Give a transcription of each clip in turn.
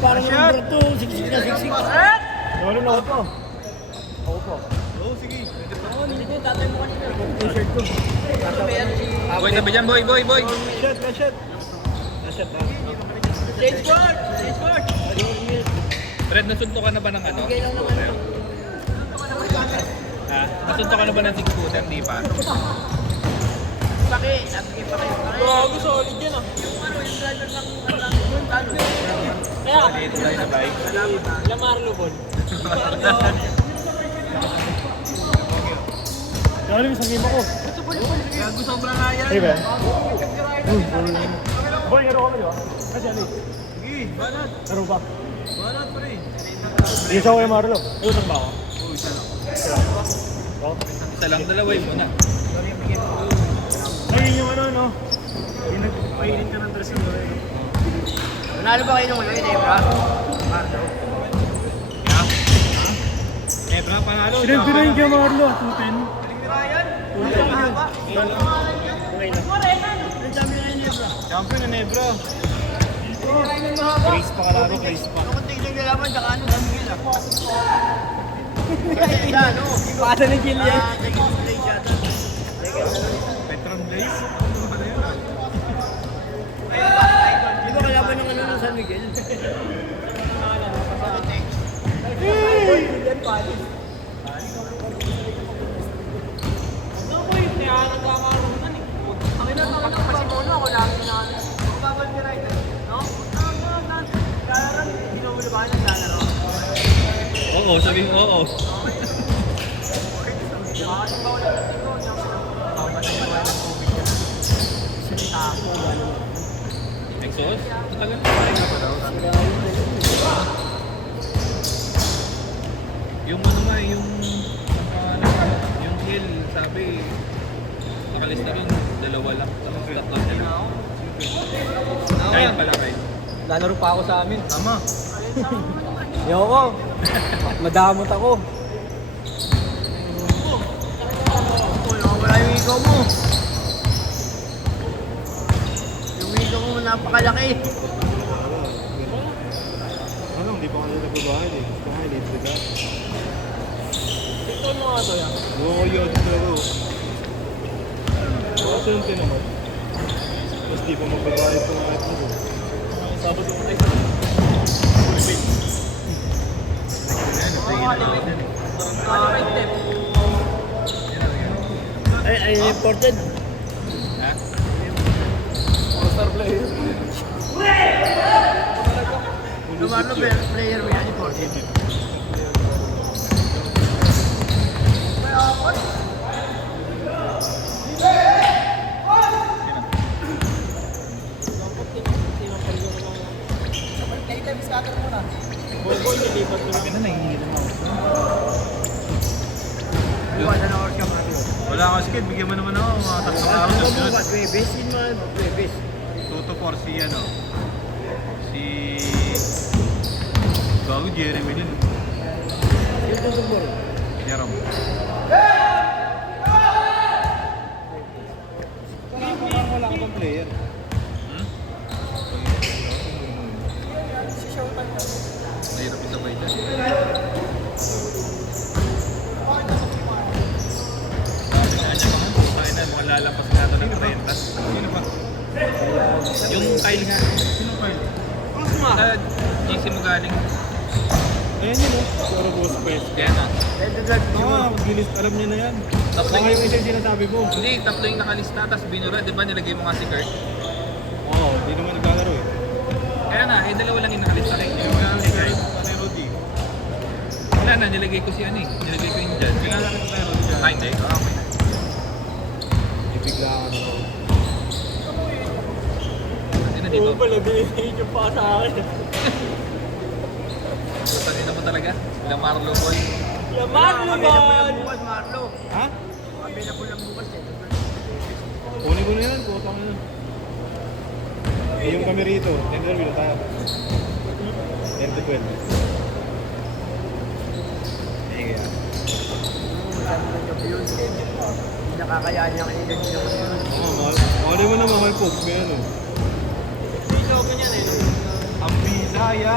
parang number 2, siksik na siksik. Ano na ako po? Ako po. Oo, sige. Hindi tatay mo kanina. T-shirt ko. Boy, sabi dyan, boy. Shot, shot. Shot na. Stage board! Stage board! Fred, nasunto ka na ba ng ano? Bigay lang naman. Ha? Nasunto ka na ba ng six-footer? Di pa. Paki, nabigay pa kayo. Gago, solid yan ah. Yung ano, yung driver ng ano. Kaya, Dito tayo na bike. Lamar Lubon. Galing sa game ako. Gago sobra nga yan. Hey, Ben. Boy, ngaro kami, di ba? Kasi ano eh. Sige, banat. Laro ba? Banat pa rin. Isa ko kay Marlo. Ayun ba ako? Oo, isa lang. Oh. Isa lang, dalaway mo na. Ayun yung ano, no? Yung nagpainit ka ng dress yung gawin. Nanalo ba kayo nung ulit, Ebra? Marlo. Ebra, panalo. Sinagpira yung kay Marlo, 210. Ang dami na yun, Ebra. Champion na Nebra. Chris pa kalaro, Chris pa. Ako tignan nila naman, tsaka ano, dami nila. Kasi isa, ano? Pasa ni Gillian. Second place yata. Petron Blaze. Di ba kalaban ng ano ng San Miguel? Oo, sabi mo oo. Exhaust? Matagal na tayo. Yung ano nga, yung yung hill, sabi, nakalista rin, dalawa lang. Tatlo sila. Kaya pala kayo. Lalaro pa ako sa amin. Tama. Yoko. Madamot ako. Wala yung ikaw mo. Yung ikaw mo napakalaki. Ano, hindi pa kami nagbabahan eh. Gusto nga, libre ka. Ito mo nga to yan. Oo, yun. Pero, sunod ka naman. Tapos di pa magbabahan ito nga ito. Sabado mo tayo. Ay, imported. Ha? All-star player. Lumano player mo yan, imported. Sabi na, nahihilang ako. Buwan na oras ka mga ito. Wala ka skid, bigyan mo naman ako mga tatlong araw. Ano mo ba? Webis? Yun mga webis. 2 to 4 si ano. Si... Gago, Jeremy din. Yung tutubor. Jerome. Wala ka bang player? Mahirap isabay dyan. Sabi nga niya mga tayo na, mga lalampas nga ito ng 30. Sino ba? Yung Kyle nga. Sino pa yun? Sa GC mo galing. Ayan yun oh. Pero boss pet. Kaya na. Oo, gilis. Alam niya na yan. Tatlo Baka yung isa yung sinasabi ko. Hindi, tatlo yung nakalista, tapos binura. Di ba nilagay mo nga si Kurt? Oo, hindi naman naglalaro eh. Kaya na, eh dalawa lang yung nakalista rin. Yung mga si Kyle, ano yung Rudy? Wala na, nilagay ko si ano eh. Nilagay ko yung dyan. Kaya nakita tayo Rudy dyan. Ah, hindi. Okay. Ibigla ka na ako. Kasi na dito. pala, binigay yung pa sa akin. Sabi na mo talaga. Ilang Marlo boy. Marlo man! Bukas, Marlo. Ha? Available lang bukas eh. Kunin ko na yan, kutang na. Eh, yung kami rito, tender wheel tayo. 10 to 12. Sige ah. Sabi ng job yun. Hindi nakakayaan niya kanina nila kasi yun. Oo, mahal mo na mahal po. May ano. Ang Bisaya.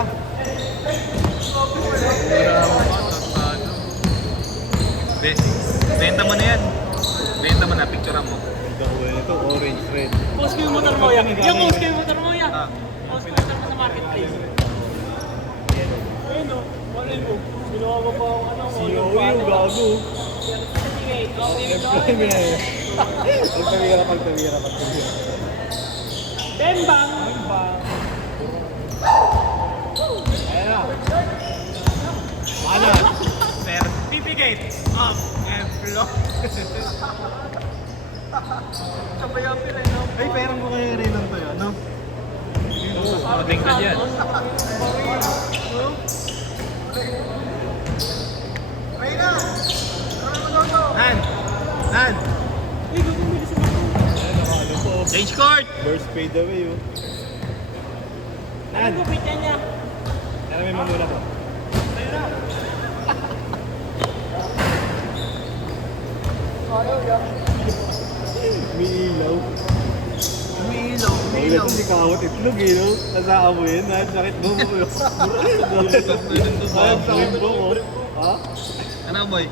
Be, benta mo na yan. Benta mo na, picturean mo. Ito ko ito, orange, red. Post ko yung motor mo yan. Yung post ko yung motor mo yan. Ah. Post ko yung motor mo sa marketplace. Ayun o. Ano mo? Ginawa mo pa ang ano. Si Owi yung gago. Sige, okay. Pagtawira. Bembang. Ayan na. Ano? Certificate of employment. Sabay ang pila, no? Ay, perang ko kayo rin lang to yun, no? Magaling ka dyan. Nan! Nan! Uy, gagawin sa mga. Ayan, ano po. Change court! Burst fade away, oh. Nan! Ano gupit niya? Alamin mo muna po. May ilaw. Umiilaw, May ilaw. Hindi kawat itlog, eh, no? Nasaan mo yun, ha? Sakit mo mo, yun. Ay, sakit mo ko. Ha? Ano, boy?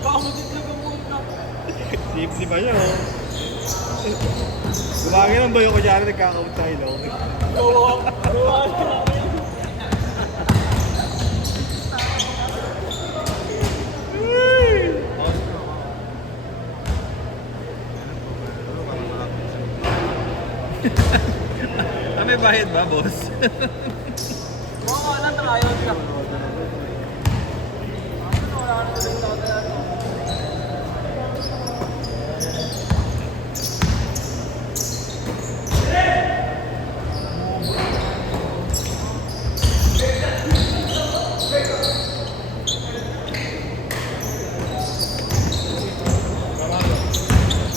Kakamot itlog ang muna. Safety pa siya, oh. Gumagin ang bayo ko dyan, nagkakawat sa ilaw. Gawa na. Ah, may bayad ba, boss? Mga lang, trial ka. Wala ka na tuloy.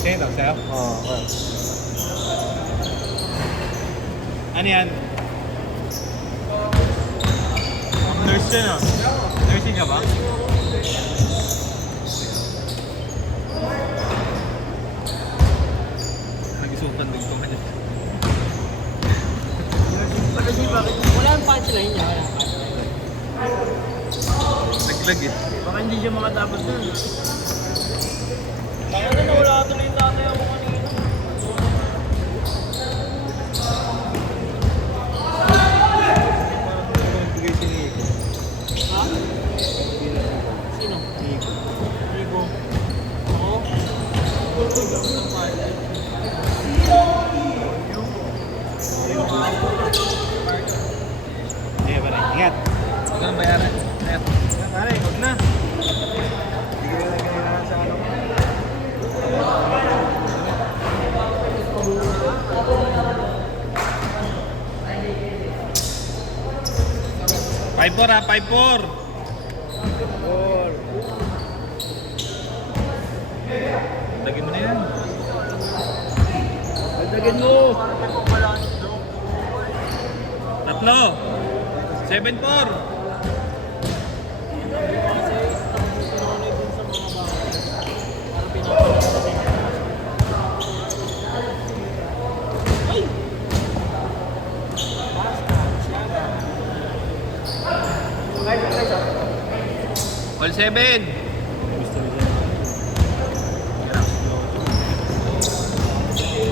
Sa'yo daw, sa'yo? Oo, okay. Ano yan? Nurse yan ah. Nursing ka ba? Nag-isukan din ko kanya. Wala ang punchline niya. Naglag eh. Baka hindi siya makatapos dun. Kaya na nawala tuloy yung tatay ako kanina. Bigay si Nico. Ha? Sino? Nico. Nico. Oo. Sige, pare. Ingat. Huwag ka nang bayaran. Ayan. Pare, huwag na. Hindi ko na kailangan sa ano. 5-4 ah, 5-4. Lagyan mo na yan. Dagdagan mo. Tatlo. 7-4. All 7. Gusto niya.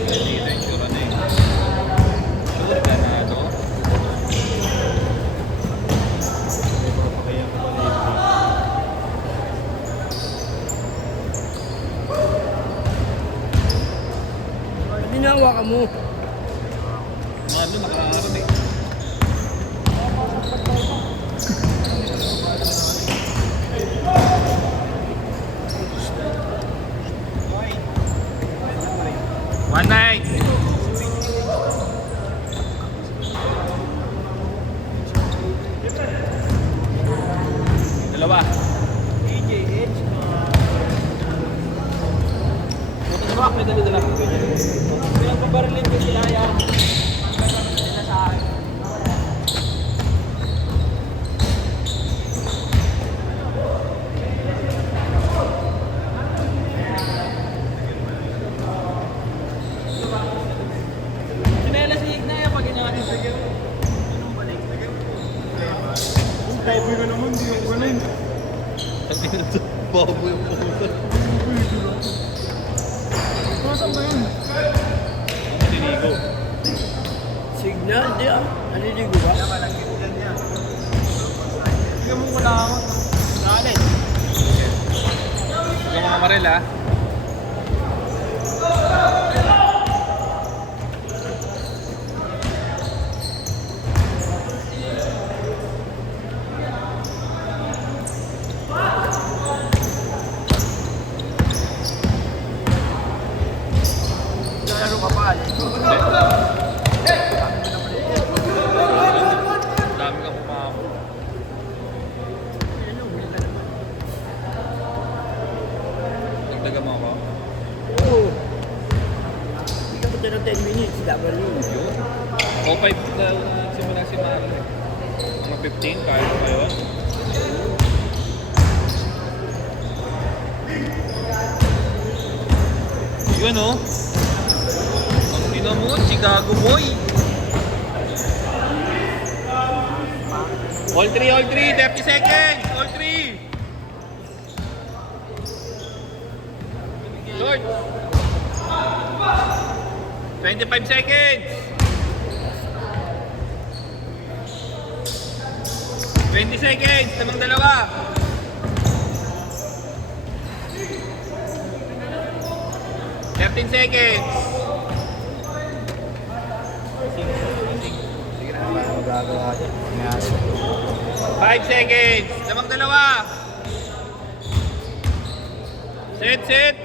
Dito yung sura na eh. Sure ka na ito? May papakaya ko pala Ginawa ka mo. Ano, nakaharap eh. One night. Dalawa. EJH. Buti may dala-dala ko ganyan. Pinagpabarilin ko sila yan. Sila sa akin. Sinela si Igna yan pag inaanong sa iyo. Anong balik? Bobo yung pumunta. Nasaan ba yun? Sinigo. Signal, di ah. Naliligo ba? Bigyan mo wala ako. Galit. Huwag kang mga maril ha. Lalo ka pa. Dami kang pumako. Dagdagan mo ako. Oo. Hindi ka punta ng 10 minutes. Dapat yun. Yun. O 5 na simula si Marlon eh. Mga 15, kaya ko yun. Yun oh. Ang ina mo, Chicago boy. All 3, 30 seconds. All 3. Lord. 25 seconds. 20 seconds. Tamang dalawa. 13 seconds. Sige na, paano magagawa dyan? Nangyari. 5 seconds. Tamang dalawa. Set.